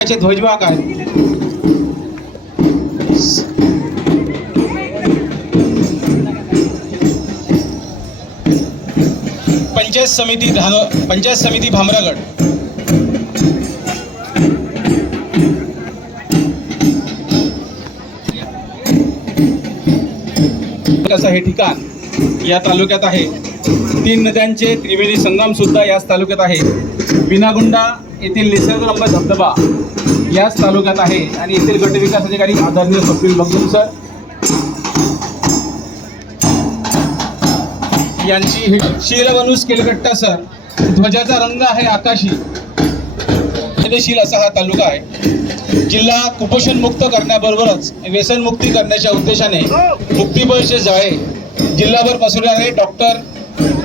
त्याचे ध्वजवाहक आहेत. पंचायत समिती पंचायत समिती भामरागड. हे ठिकाण या तालुक्यात आहे. तीन नद्यांचे त्रिवेणी संगम सुद्धा याच तालुक्यात आहे. विनागुंडा येथील निसर्गरम्य धबधबा याच तालुक्यात आहे आणि येथील गटविकास अधिकारी आदरणीय स्वप्नील बंगुम सर यांची ही शीलवनुस केलकट्टा सर ध्वजाचा रंग आहे आकाशी. संवेदनशील असा हा तालुका आहे. जिल्हा कुपोषण मुक्त करण्याबरोबरच व्यसनमुक्ती करण्याच्या उद्देशाने मुक्तीबळचे जाळे जिल्हाभर पसरवणारे डॉक्टर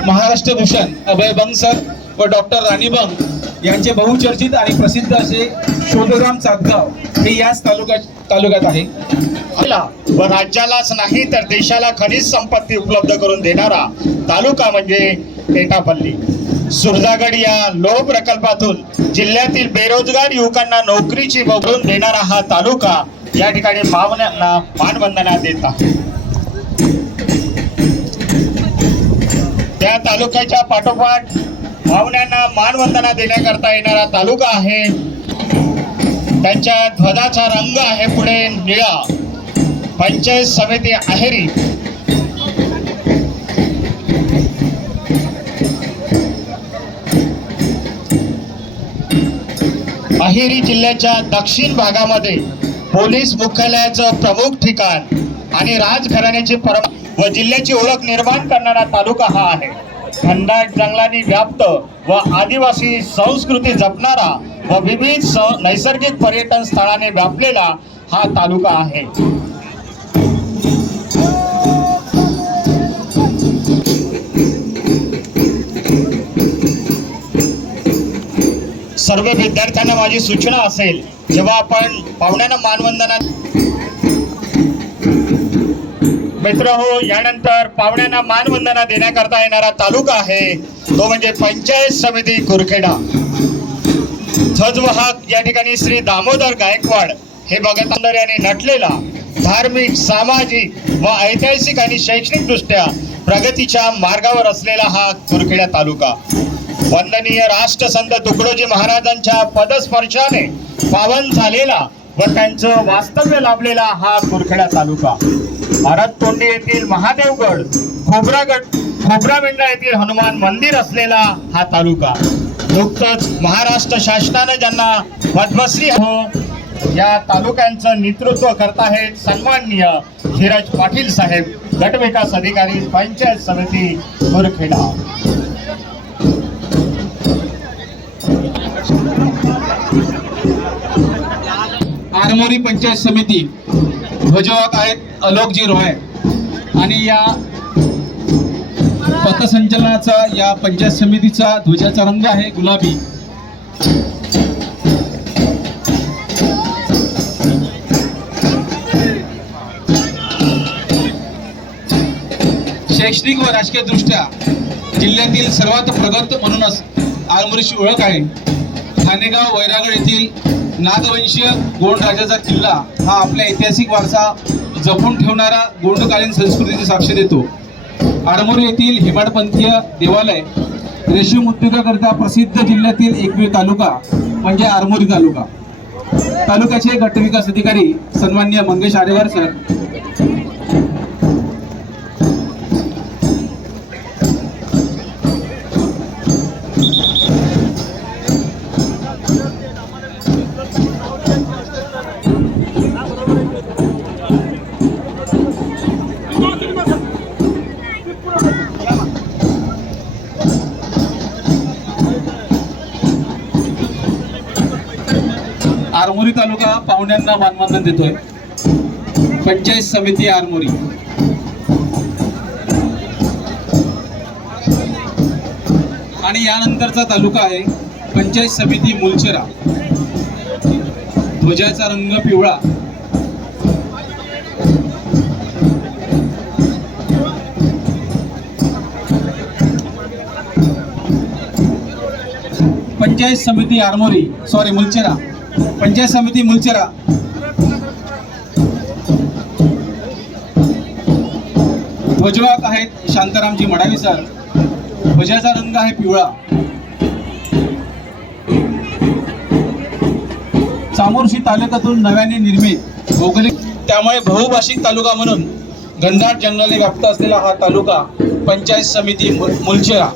महाराष्ट्र भूषण अभय बंग सर व डॉक्टर राणी बंग यांचे बहुचर्चित आणि प्रसिद्ध असे शोधग्राम चातगाव हे याच तालुक्यात तालुक्यात आहे. व राज्यालाच नाही तर देशाला खनिज संपत्ती उपलब्ध करून देणारा तालुका म्हणजे एटापल्ली. सुरजागड या लोह प्रकल्पातून जिल्ह्यातील बेरोजगार युवकांना नोकरीची बघून देणारा हा तालुका या ठिकाणी मावण्यांना मानवंदना देत आहे. त्या तालुक्याच्या पाठोपाठ पाहुण्यांना मानवंदना देण्याकरता येणारा तालुका आहे. त्यांच्या ध्वजाचा रंग आहे पुढे निळा. पंचायत समिती आहेरी. अहेरी जिल्ह्याच्या दक्षिण भागामध्ये पोलीस मुख्यालयाचं प्रमुख ठिकाण आणि राजघराण्याची परंपरा व जिल्ह्याची ओळख निर्माण करणारा तालुका हा आहे. घनदाट जंगलांनी व्याप्त व आदिवासी संस्कृती जपणारा व विविध स- नैसर्गिक पर्यटन स्थळाने व्यापलेला हा तालुका आहे. सर्व विद्यार्थ्यांना माझी सूचना असेल जेव्हा आपण पाहुण्यांना मानवंदना मित्र हो यानंतर पाहुण्यांना मानवंदना देण्याकरता येणारा तालुका आहे. तो म्हणजे पंचायत समिती कुरखेडा. ध्वजवाहक या ठिकाणी श्री दामोदर गायकवाड हे भगत यांनी नटलेला धार्मिक सामाजिक व ऐतिहासिक आणि शैक्षणिक दृष्ट्या प्रगतीच्या मार्गावर असलेला हा कुरखेडा तालुका. वंदनीय राष्ट्रसंत तुकडोजी महाराजांच्या पदस्पर्शाने पावन झालेला व त्यांचं वास्तव्य लाभलेला हा कुरखेडा तालुका. तोंडी येथील महादेवगड खोबरागड खोबरामेंढा येथील हनुमान मंदिर असलेला हा तालुका. नुकतंच महाराष्ट्र शासनाने ज्यांना पद्मश्री हो या तालुक्यांचं नेतृत्व करत आहेत सन्माननीय धीरज पाटील साहेब गटविकास अधिकारी पंचायत समिती कुरखेडा आरमोरी पंचायत समिती ध्वजवाहक आहेत अलोकजी रोय. आणि या पथसंचलनाचा या पंचायत समितीचा ध्वजाचा रंग आहे गुलाबी. शैक्षणिक व राजकीय दृष्ट्या जिल्ह्यातील सर्वात प्रगत म्हणूनच आरमोरीची ओळख आहे. ठाणेगाव वैरागड येथील नागवंशीय गोंड राजाचा किल्ला हा आपल्या ऐतिहासिक वारसा जपून ठेवणारा गोंडकालीन संस्कृतीची साक्ष देतो. आरमोरी येथील हिमाडपंथीय देवालय रेशीम उद्योगाकरिता प्रसिद्ध जिल्ह्यातील एकमेव तालुका म्हणजे आरमोरी तालुका. तालुक्याचे गटविकास अधिकारी सन्मान्य मंगेश आरेवार सर आपल्या पाहुण्यांना मानवंदन देतोय. पंचायत समिती आरमोरी. आणि यानंतरचा तालुका आहे पंचायत समिती मुलचेरा. ध्वजाचा रंग पिवळा. पंचायत समिती आरमोरी सॉरी मुलचेरा. पंचायत समिती मुलचेरा. ध्वजवाहक आहेत शांतारामजी मडावी सर. ध्वजाचा रंग आहे पिवळा. चामोर्शी तालुक्यातून नव्याने निर्मित भौगोलिक त्यामुळे बहुभाषिक तालुका म्हणून घनदाट जंगलाने व्याप्त असलेला हा तालुका पंचायत समिती मुलचरा मुलचेरा.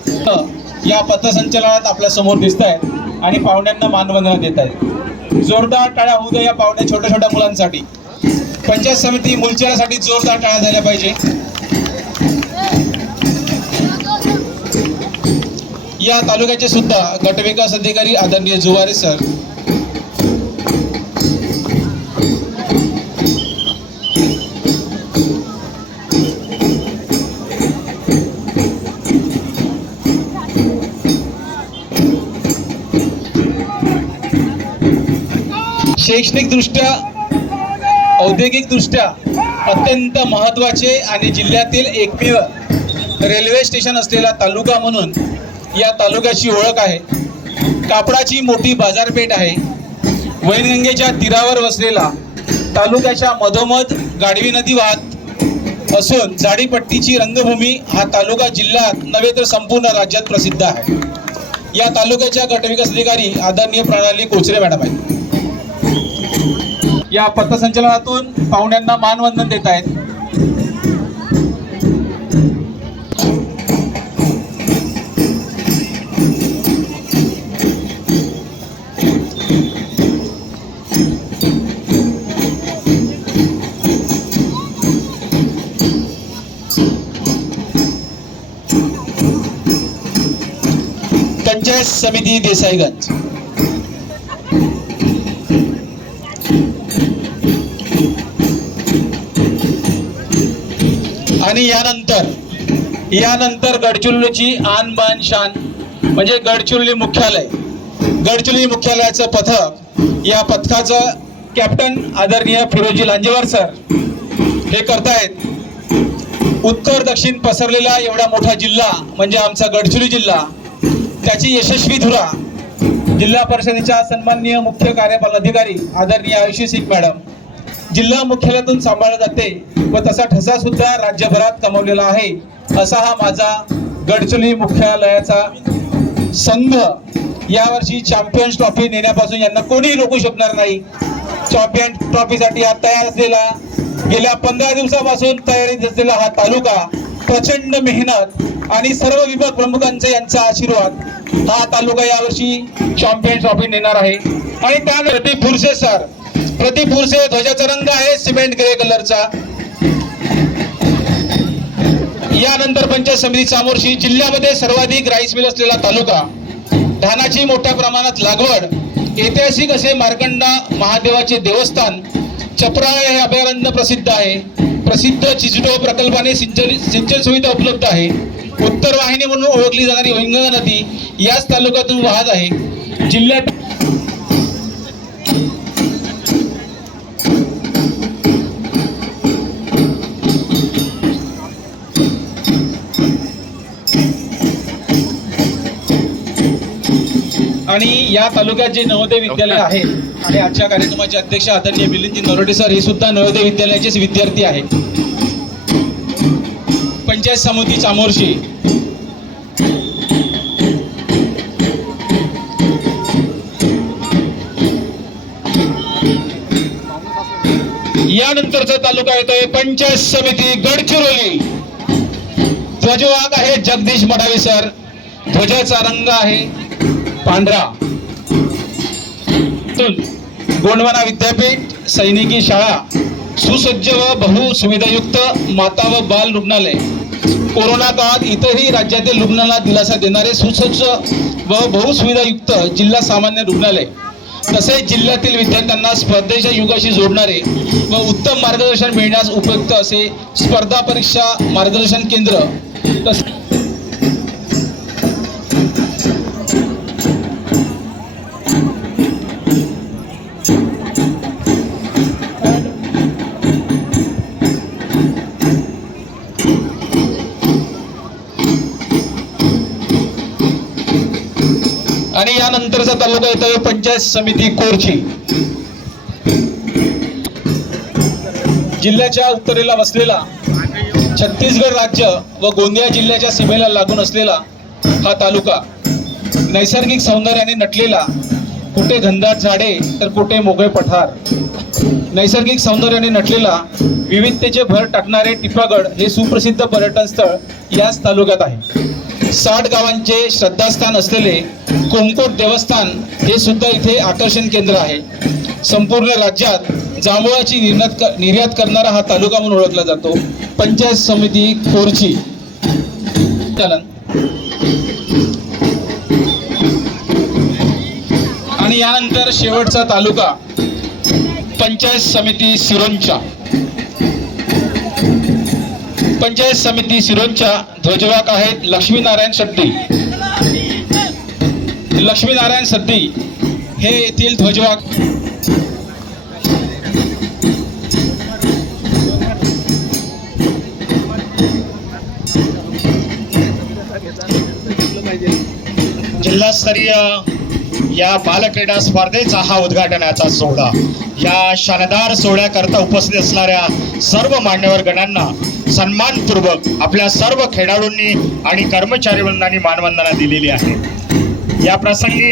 या पथसंचलनात आपल्यासमोर दिसत आहेत आणि पाहुण्यांना मानवंदना देत आहेत जोरदार टाळ्या होऊ द्या या पाहुणे छोट्या छोट्या मुलांसाठी. पंचायत समिती मुलचेरासाठी जोरदार टाळ्या झाल्या पाहिजे. या तालुक्याचे सुद्धा गटविकास अधिकारी आदरणीय जुवारे सर. शैक्षणिकदृष्ट्या औद्योगिकदृष्ट्या अत्यंत महत्त्वाचे आणि जिल्ह्यातील एकमेव रेल्वे स्टेशन असलेला तालुका म्हणून या तालुक्याची ओळख आहे. कापडाची मोठी बाजारपेठ आहे. वैनगंगेच्या तीरावर वसलेला तालुक्याच्या मधोमध गाढवी नदी वाहत असून जाडीपट्टीची रंगभूमी हा तालुका जिल्ह्यात नव्हे तर संपूर्ण राज्यात प्रसिद्ध आहे. या तालुक्याच्या गटविकास अधिकारी आदरणीय प्रणाली कोचरे मॅडम आहेत. या पथसंचलनातून पाहुण्यांना मानवंदन देत आहेत. पंचायत समिती देसाईगंज. आणि यानंतर यानंतर गडचिरोलीची आन बान शान म्हणजे गडचिरोली मुख्यालय. गडचिरोली मुख्यालयाचं पथक या पथकाचं कॅप्टन आदरणीय फिरोजी लांजेवार सर हे करतायत. उत्तर दक्षिण पसरलेला एवढा मोठा जिल्हा म्हणजे आमचा गडचिरोली जिल्हा त्याची यशस्वी धुरा. जिल्हा परिषदेच्या सन्माननीय मुख्य कार्यपालन अधिकारी आदरणीय आयुषी सिंग मॅडम. जिल्हा मुख्यालयातून सांभाळले जाते व तसा ठसा सुद्धा राज्यभरात कमवलेला आहे. असा हा माझा गडचुली मुख्यालयाचा संघ यावर्षी चॅम्पियन्स ट्रॉफी नेण्यापासून यांना कोणीही रोखू शकणार नाही. चॅम्पियन ट्रॉफीसाठी हा तयार असलेला गेल्या पंधरा दिवसापासून तयारीत असलेला हा तालुका प्रचंड मेहनत आणि सर्व विभाग प्रमुखांचा यांचा आशीर्वाद हा तालुका यावर्षी चॅम्पियन ट्रॉफी नेणार आहे. आणि त्यानंतर प्रदीप सर प्रदीप फुरसे ध्वजाचा रंग आहे सिमेंट ग्रे कलरचा. यानंतर पंचायत समिती चामोर्शी जिल्ह्यामध्ये सर्वाधिक राईस मिल असलेला तालुका. धानाची मोठ्या प्रमाणात लागवड. ऐतिहासिक असे मार्कंडा महादेवाचे देवस्थान चपराळ हे अभयारण्य प्रसिद्ध आहे. प्रसिद्ध चिचडो प्रकल्पाने सिंचन सिंचन सुविधा उपलब्ध आहे. उत्तर वाहिनी म्हणून ओळखली जाणारी वैंगंगा नदी याच तालुक्यातून वाहत आहे. जिल्ह्यात आणि या तालुक्यात जे नवोदय विद्यालय आहे आणि आजच्या कार्यक्रमाचे अध्यक्ष आदरणीय मिलिंदी नरोटे सर हे सुद्धा नवोदय विद्यालयाचेच विद्यार्थी आहेत. पंचायत समिती चामोर्शी. यानंतरचा तालुका येतोय पंचायत समिती गडचिरोली. ध्वजवाग आहे जगदीश मडावी सर. ध्वजाचा रंग आहे. पांढरा. गोंडवाना विद्यापीठ सैनिकी शाळा सुसज्ज व बहुसुविधायुक्त माता व बाल रुग्णालय. कोरोना काळात इतरही राज्यातील रुग्णाला दिलासा देणारे सुसज्ज व बहुसुविधायुक्त जिल्हा सामान्य रुग्णालय. तसेच जिल्ह्यातील विद्यार्थ्यांना स्पर्धेच्या युगाशी जोडणारे व उत्तम मार्गदर्शन मिळण्यास उपयुक्त असे स्पर्धा परीक्षा मार्गदर्शन केंद्र तसे आणि पंचायत समिती कोरची. जिल्ह्याच्या उत्तरेला वसलेला छत्तीसगड राज्य व गोंदिया जिल्ह्याच्या सीमेला लागून असलेला हा तालुका नैसर्गिक सौंदर्याने नटलेला कुठे घनदाट झाडे तर कुठे मोकळे पठार. नैसर्गिक सौंदर्याने नटलेला विविधतेचे भर टाकणारे टिपागड हे सुप्रसिद्ध पर्यटन स्थळ याच तालुक्यात आहे. साठ गावांचे श्रद्धास्थान असलेले कुंकोट देवस्थान हे सुद्धा इथे आकर्षण केंद्र आहे. संपूर्ण राज्यात जांभळाची निर्यात निर्यात करणारा हा तालुका म्हणून ओळखला जातो. पंचायत समिती खोरची चालन आणि यानंतर शेवटचा तालुका पंचायत समिती सिरोंचा. पंचायत समिती सिरोंच्या ध्वजवाक आहेत लक्ष्मीनारायण सद्दी लक्ष्मीनारायण सद्दी हे येथील ध्वजवाक. जिल्हास्तरीय या बालक्रीडा स्पर्धेचा हा उद्घाटनाचा सोहळा. या शानदार सोहळ्याकरता उपस्थित असणाऱ्या सर्व मान्यवर गणांना सन्मानपूर्वक आपल्या सर्व खेळाडूंनी आणि कर्मचारी वृंदांनी मानवंदना दिलेली आहे. या प्रसंगी